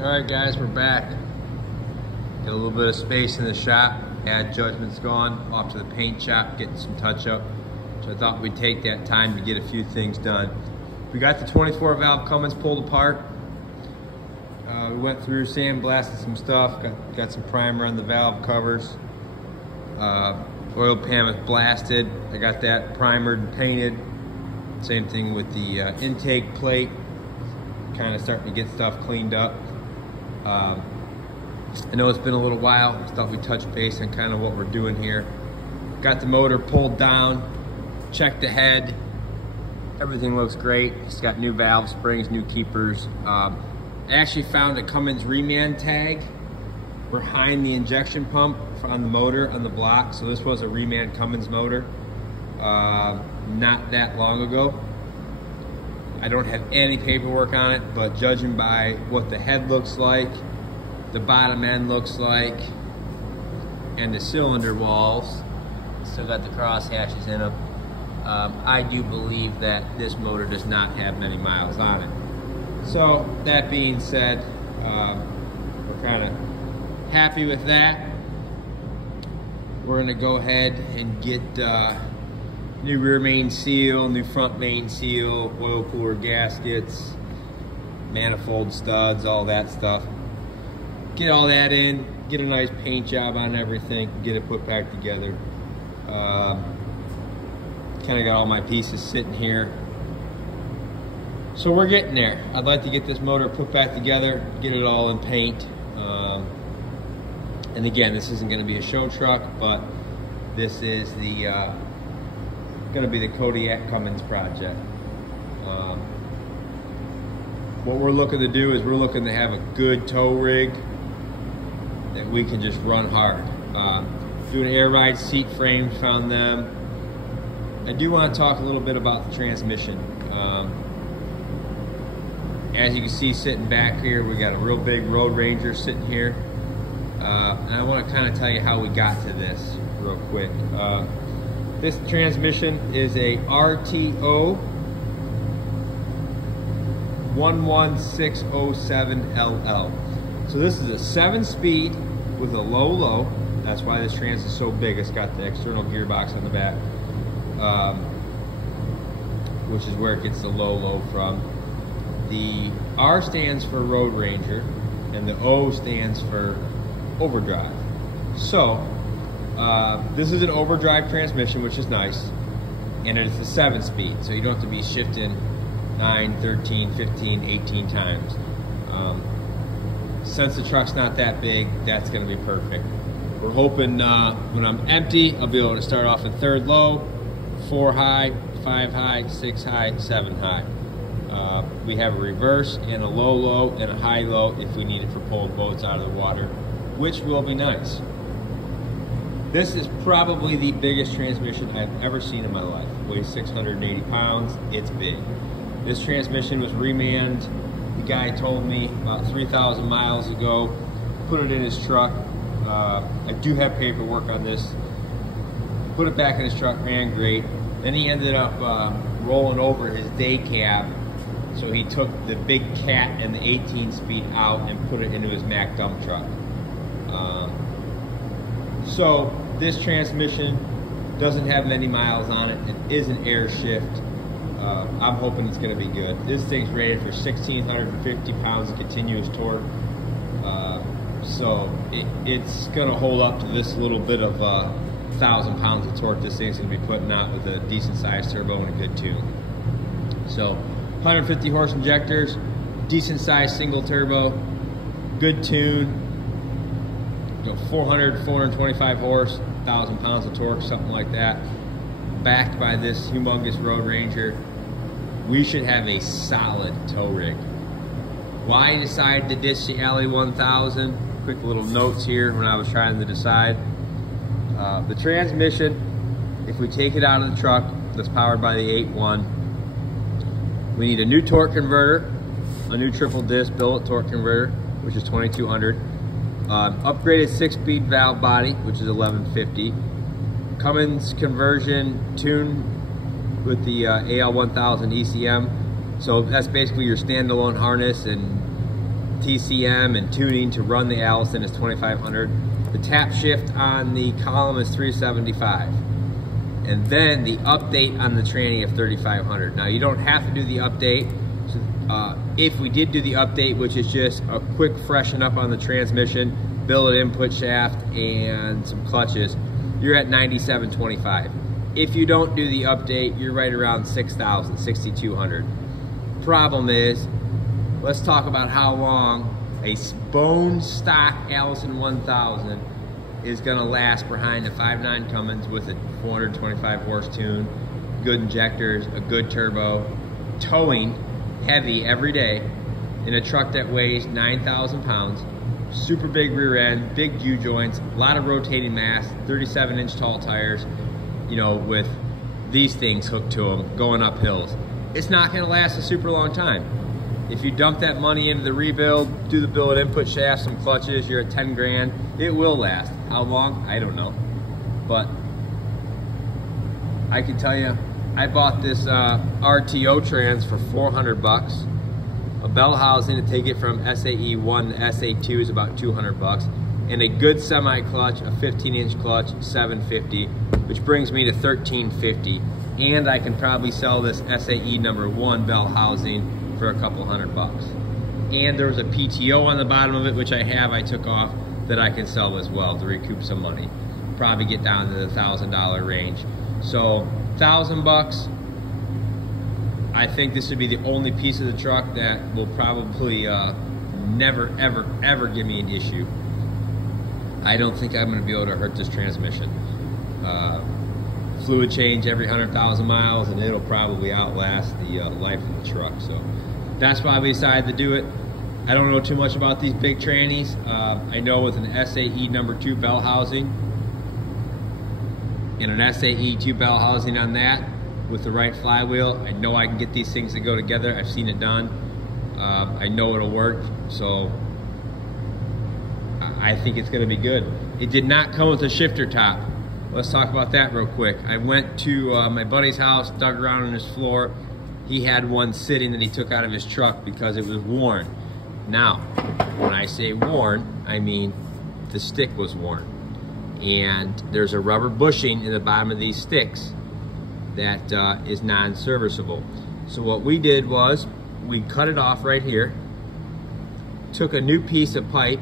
Alright guys, we're back. Got a little bit of space in the shop. Ad Judgment's gone, off to the paint shop, getting some touch up. So I thought we'd take that time to get a few things done. We got the 24 valve Cummins pulled apart. We went through, sandblasted some stuff, got some primer on the valve covers. Oil pan was blasted. I got that primered and painted. Same thing with the intake plate. Kind of starting to get stuff cleaned up. I know it's been a little while. I thought we'd touch base on kind of what we're doing here. Got the motor pulled down, checked the head. Everything looks great. It's got new valve springs, new keepers. I actually found a Cummins reman tag behind the injection pump on the motor on the block. So this was a reman Cummins motor not that long ago. I don't have any paperwork on it, but judging by what the head looks like, the bottom end looks like, and the cylinder walls, still got the cross hatches in them, I do believe that this motor does not have many miles on it. So that being said, we're kind of happy with that. We're gonna go ahead and get new rear main seal, new front main seal, oil cooler gaskets, manifold studs, all that stuff. Get all that in, get a nice paint job on everything, get it put back together. Kind of got all my pieces sitting here. So we're getting there. I'd like to get this motor put back together, get it all in paint. And again, this isn't going to be a show truck, but this is the going to be the Kodiak Cummins project. What we're looking to do is we're looking to have a good tow rig that we can just run hard. Doing air ride seat frames, found them. I do want to talk a little bit about the transmission. As you can see sitting back here, we got a real big Road Ranger sitting here. And I want to kind of tell you how we got to this real quick. This transmission is a RTO 11607LL. So this is a 7-speed with a low. That's why this trans is so big. It's got the external gearbox on the back, which is where it gets the low from. The R stands for Road Ranger, and the O stands for overdrive. So this is an overdrive transmission, which is nice, and it's a 7-speed, so you don't have to be shifting 9, 13, 15, 18 times. Since the truck's not that big, that's going to be perfect. We're hoping when I'm empty, I'll be able to start off in 3rd low, 4 high, 5 high, 6 high, 7 high. We have a reverse and a low and a high low if we need it for pulling boats out of the water, which will be nice. This is probably the biggest transmission I've ever seen in my life. It weighs 680 pounds, it's big. This transmission was remanned, the guy told me, about 3,000 miles ago. Put it in his truck. I do have paperwork on this. Put it back in his truck, ran great. Then he ended up rolling over his day cab. So he took the big cat and the 18-speed out and put it into his Mack dump truck. So this transmission doesn't have many miles on it. It is an air shift. I'm hoping it's going to be good. This thing's rated for 1,650 pounds of continuous torque. So it's going to hold up to this little bit of 1,000 pounds of torque this thing's going to be putting out with a decent sized turbo and a good tune. So 150 horse injectors, decent sized single turbo, good tune. 400, 425 horse, 1,000 pounds of torque, something like that. Backed by this humongous Road Ranger, we should have a solid tow rig. Why I decided to ditch the Alley 1000? Quick little notes here when I was trying to decide. The transmission, if we take it out of the truck that's powered by the 8.1, we need a new torque converter, a new triple disc billet torque converter, which is 2200. Upgraded 6-speed valve body, which is 1150. Cummins conversion tune with the AL1000 ECM. So that's basically your standalone harness and TCM and tuning to run the Allison is $2,500. The tap shift on the column is $375. And then the update on the tranny of $3,500. Now you don't have to do the update. If we did do the update, which is just a quick freshen up on the transmission, billet input shaft, and some clutches, you're at $97.25. If you don't do the update, you're right around $6,000, $6,200. Problem is, let's talk about how long a bone stock Allison 1000 is gonna last behind a 5.9 Cummins with a 425 horse tune, good injectors, a good turbo, towing heavy every day in a truck that weighs 9,000 pounds, super big rear end, big U-joints, a lot of rotating mass, 37-inch tall tires, you know, with these things hooked to them going up hills. It's not gonna last a super long time. If you dump that money into the rebuild, do the billet input shaft, some clutches, you're at 10 grand. It will last. How long? I don't know. But I can tell you, I bought this RTO trans for 400 bucks. A bell housing to take it from SAE 1 to SA2 is about 200 bucks. And a good semi-clutch, a 15-inch clutch, $750, which brings me to $1,350. And I can probably sell this SAE number 1 bell housing for a couple $100 bucks. And there was a PTO on the bottom of it, which I took off, that I can sell as well to recoup some money. Probably get down to the $1,000 range. So 1,000 bucks. I think this would be the only piece of the truck that will probably never, ever, ever give me an issue. I don't think I'm gonna be able to hurt this transmission. Fluid change every 100,000 miles and it'll probably outlast the life of the truck. So that's why we decided to do it. I don't know too much about these big trannies. I know with an SAE number 2 bell housing and an SAE 2 bell housing on that with the right flywheel, I know I can get these things to go together. I've seen it done. I know it'll work. So I think it's gonna be good. It did not come with a shifter top. Let's talk about that real quick. I went to my buddy's house, dug around on his floor. He had one sitting that he took out of his truck because it was worn. Now, when I say worn, I mean the stick was worn. And there's a rubber bushing in the bottom of these sticks that is non-serviceable. So what we did was, we cut it off right here, took a new piece of pipe,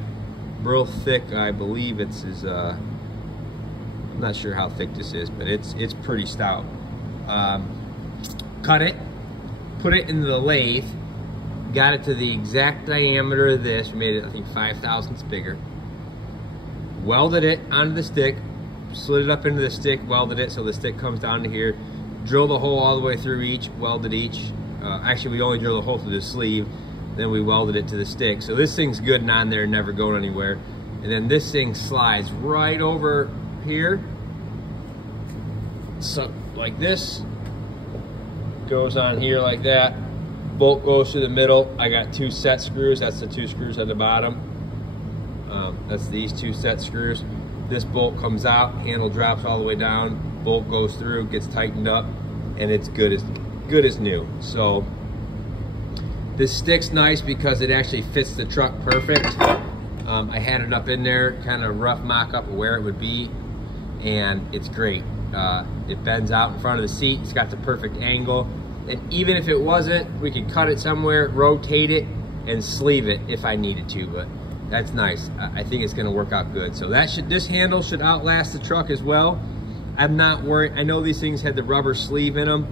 real thick, I believe it's I'm not sure how thick this is, but it's pretty stout. Cut it, put it in the lathe, got it to the exact diameter of this, made it I think 5 thousandths bigger, welded it onto the stick, slid it up into the stick, welded it so the stick comes down to here, drilled a hole all the way through each, welded each. Actually we only drilled a hole through the sleeve, then we welded it to the stick. So this thing's good and on there, never going anywhere. And then this thing slides right over here, so like this, goes on here like that, bolt goes through the middle. I got 2 set screws, that's the 2 screws at the bottom. That's these 2 set screws. This bolt comes out, handle drops all the way down, bolt goes through, gets tightened up, and it's good as new. So this stick's nice because it actually fits the truck perfect. I had it up in there, kind of rough mock-up of where it would be, and it's great. It bends out in front of the seat, it's got the perfect angle, and even if it wasn't, we could cut it somewhere, rotate it, and sleeve it if I needed to, but that's nice. I think it's gonna work out good. So this handle should outlast the truck as well. I'm not worried. I know these things had the rubber sleeve in them.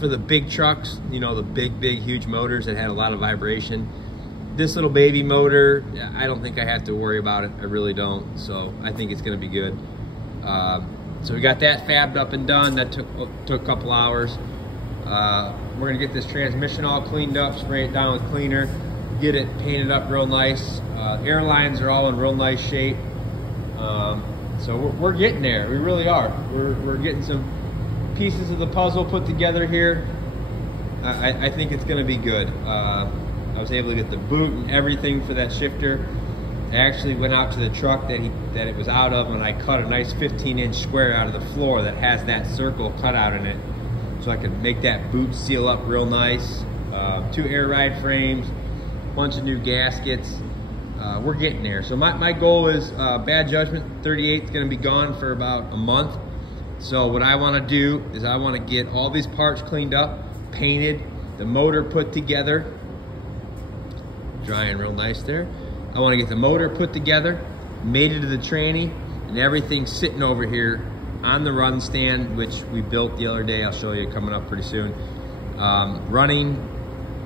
For the big trucks, you know, the big, huge motors that had a lot of vibration. This little baby motor, I don't think I have to worry about it. I really don't. So I think it's gonna be good. So we got that fabbed up and done. That took a couple hours. We're gonna get this transmission all cleaned up, spray it down with cleaner, get it painted up real nice. Air lines are all in real nice shape. So we're getting there. We really are. We're getting some pieces of the puzzle put together here. I think it's gonna be good. I was able to get the boot and everything for that shifter. I actually went out to the truck that it was out of, and I cut a nice 15-inch square out of the floor that has that circle cut out in it, so I could make that boot seal up real nice. 2 air ride frames, bunch of new gaskets. We're getting there. So my goal is, bad judgment, 38 is gonna be gone for about a month. So what I wanna do is I wanna get all these parts cleaned up, painted, the motor put together, drying real nice there. I wanna get the motor put together, made it to the tranny, and everything sitting over here on the run stand, which we built the other day. I'll show you coming up pretty soon. Running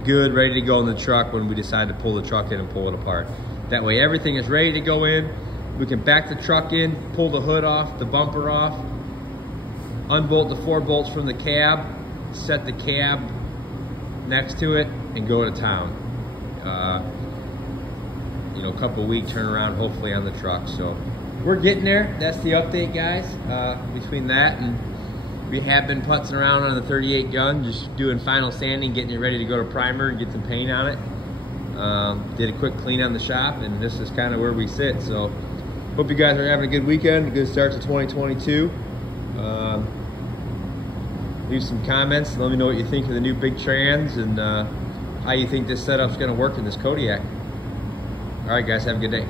good, ready to go in the truck when we decide to pull the truck in and pull it apart. That way everything is ready to go in. We can back the truck in, pull the hood off, the bumper off, unbolt the 4 bolts from the cab, set the cab next to it, and go to town. You know, a couple week turnaround hopefully on the truck. So we're getting there. That's the update, guys. Between that and we have been putzing around on the 38 gun, just doing final sanding, getting it ready to go to primer and get some paint on it. Did a quick clean on the shop, and this is kind of where we sit. So hope you guys are having a good weekend, a good start to 2022. Leave some comments, let me know what you think of the new big trans and how you think this setup's gonna work in this Kodiak. All right, guys, have a good day.